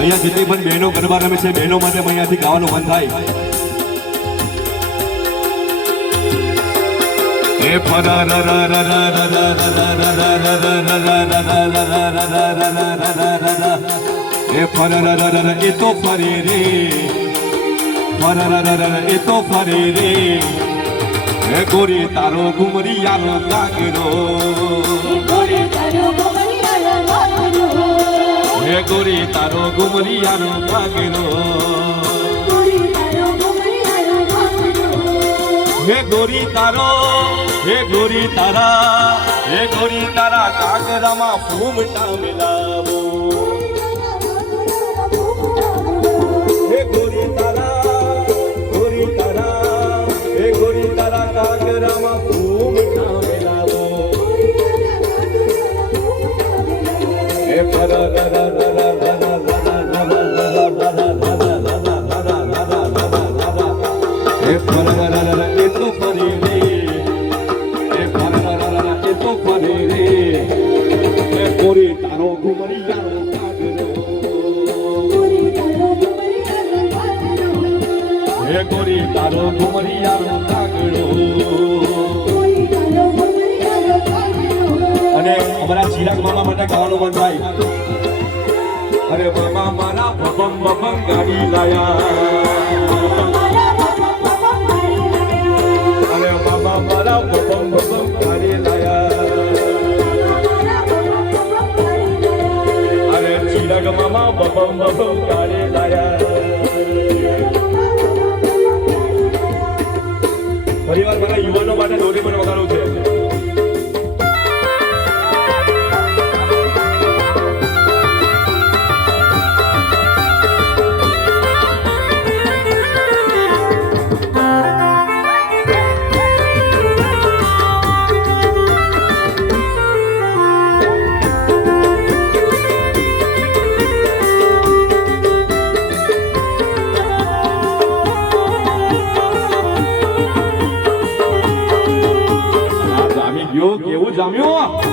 અહીંયા જેટલી પણ બહેનો ગરબા રમે છે બહેનો માટે અહીંયાથી ગાવાનું મન થાય. એ તો ફરે રે એ તો ફરે રે હે ગોરી તારો ઘુમરિયાનો કાગરો હે ગોરી તારો ઘુમરિયાનો કાગરો હે ગોરી તારા કાગરામાં ફૂમટા મિલાવો હે ગોરી તારા કાગરામાં ફૂમટા મિલાવો હે ગોરી તારો ઘુમરિયાનો કાગરો હે ગોરી તારો ઘુમરિયાનો કાગરો. અને અમારા ચિરાગ મામા માટે ગાવાનું મન થાય. અરે મામા મારા બબમ બબમ ગાડી લાયા અરે મામા મારા બબમ બબમ ગાડી લાયા અરે ચિરાગ મામા બબમ બબમ ગાડી લાયા. ફરીવાર મારા યુવાનો માટે દોરી પણ વગાડવું છે. કેવું જામ્યું